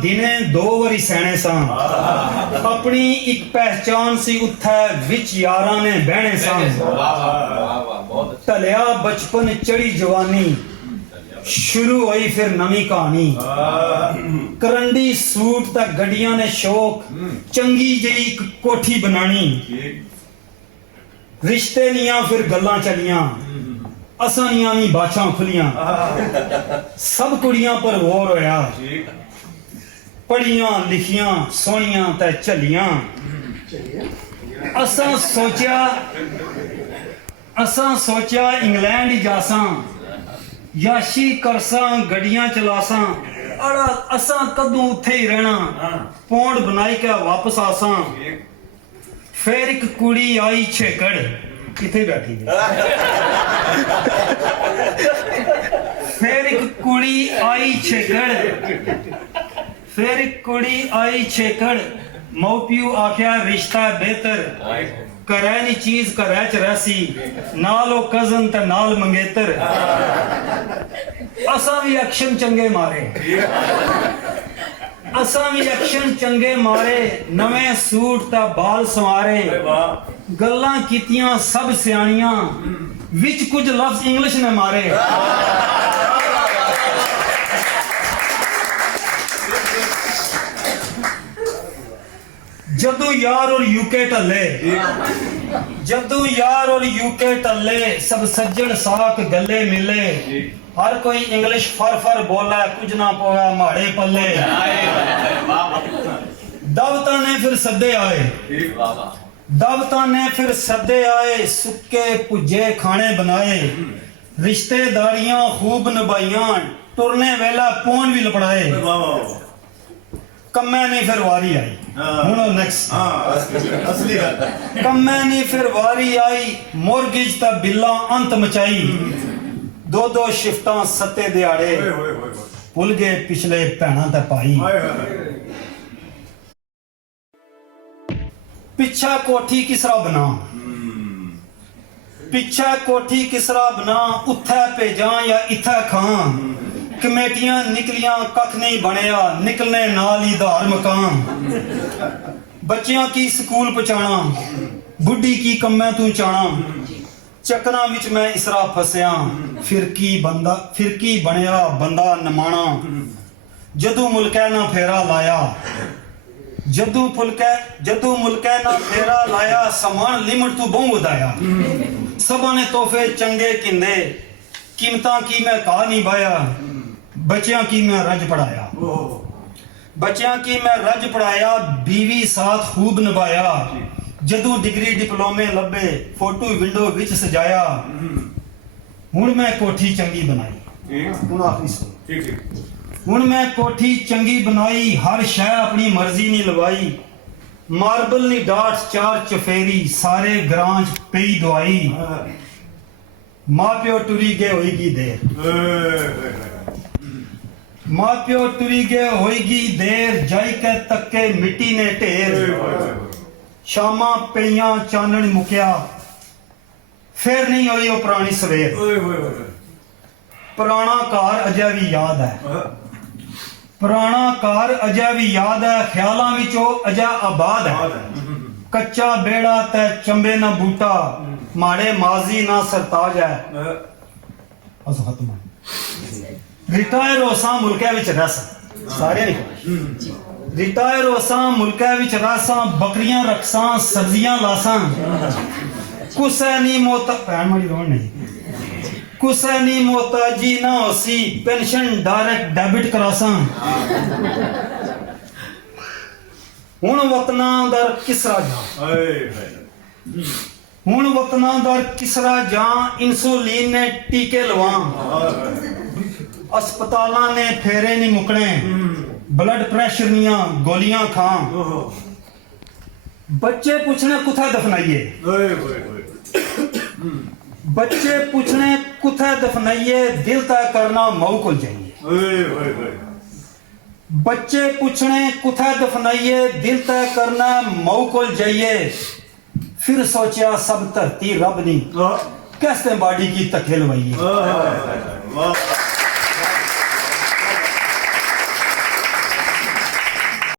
दिने दो वारी सहने सा अपनी एक पहचान सी उत्थे विच यारां ने बहने सा टलिया बचपन चढ़ी जवानी शुरू हुई फिर नवी कहानी करंडी सूट तक गड्डियां ने शौक चंगी जी कोठी बनानी रिश्ते निया फिर गल्लां चलियां असानियां भी बाछां खुलियां सब कुड़ियां पर गौर होया पढ़ियां लिखियां सोनियां ते चलियां असां सोचा इंग्लैंड ही जासां याशी करसां गड्डियां चलासां अड़ा असां कदों उत्थे ही रहना पौंड बनाई के वापस आसां फिर एक कुड़ी आई छेकड़ किथे बैठी फिर एक कुड़ी आई छेकड़ मऊ प्यू आख्या रिश्ता बेहतर करे नी चीज करे च रहसी नाल ओ कजन ते नाल मंगेतर असां भी एक्शन चंगे मारे नवे सूट ता बाल संवारे गल्लां कीतियां सब सियाणियां विच कुछ लफ्ज इंग्लिश ने मारे जदू यार और यूके टल्ले सब सज्जन साक गले मिले हर कोई इंग्लिश फर बोला कुछ ना पोया माड़े पल्ले दावता ने फिर सदे आए सुक्के पुज्जे खाने बनाए रिश्तेदारियां खूब निभाइयां टुरने वेला पौन भी लपड़ाए कम्मे ने फिर वारी आई कम्मे ने फिर वारी आई मोरगिज ता बिल्ला अंत मचाई दो शिफ्टां सत्ते दिहाड़े भुल गए पिछले भैणां ते भाई पिछा कोठी किसरा बना उत्थे भेजा या इत्थे खां कमेटियां निकलियां कख नहीं बनया निकलने नाल ही धार मकान बच्चियां की स्कूल पहुंचाना बुढ़ी की कम्मे तू चाणा चक्करां विच मैं इसरा फसिया फिरकी बनया बंदा नमाणा जदू मुल्कै ना फेरा लाया समान लिमिट तू बहु वधाया सबा ने तोहफे चंगे किंदे कीमतां की मैं कहा नहीं बाया बच्चियां की मैं रज पढ़ाया बीवी साथ खूब निभाया जदू डिग्री डिप्लोमे लभे फोटो विंडो विच सजाया हुण मैं कोठी चंगी बनाई हर शै अपनी मर्जी नहीं लवाई मार्बल नी डाट चार चफेरी सारे ग्रां च पई दवाई मां प्यो टुरी गए होएगी देर जाई के तक्के मिट्टी ने ढेर शामा पईयां चानण मुकिया फिर नहीं होई वो पुरानी सवेर पुराना घर अजे भी याद है ख्यालां विच ओ अजा आबाद है कच्चा बेड़ा ते चंबे ना बूटा माड़े माजी ना सरताज है रिटायर होसा मुल्कै विच रहसा सारे रिटायर होसा मुल्कै विच रहसा बकरियां रखसां सब्जियां लासां कुसै नी मोहताजी ना होसी पेंशन डायरेक्ट डेबिट करासां हुण वतना दर किसरा जा इंसुलिन ने टीके लवां अस्पतालां ने फेरे नहीं मुकने ब्लड प्रेशर नियां गोलियां खां बच्चे पूछने कुथे दफनाइए दिल तय करना मऊ को जाइए बच्चे पूछने कुथे दफनाइए दिल तय करना मऊ को जाइए फिर सोचा सब धरती रब नी कैसे बाड़ी की तके लवाइए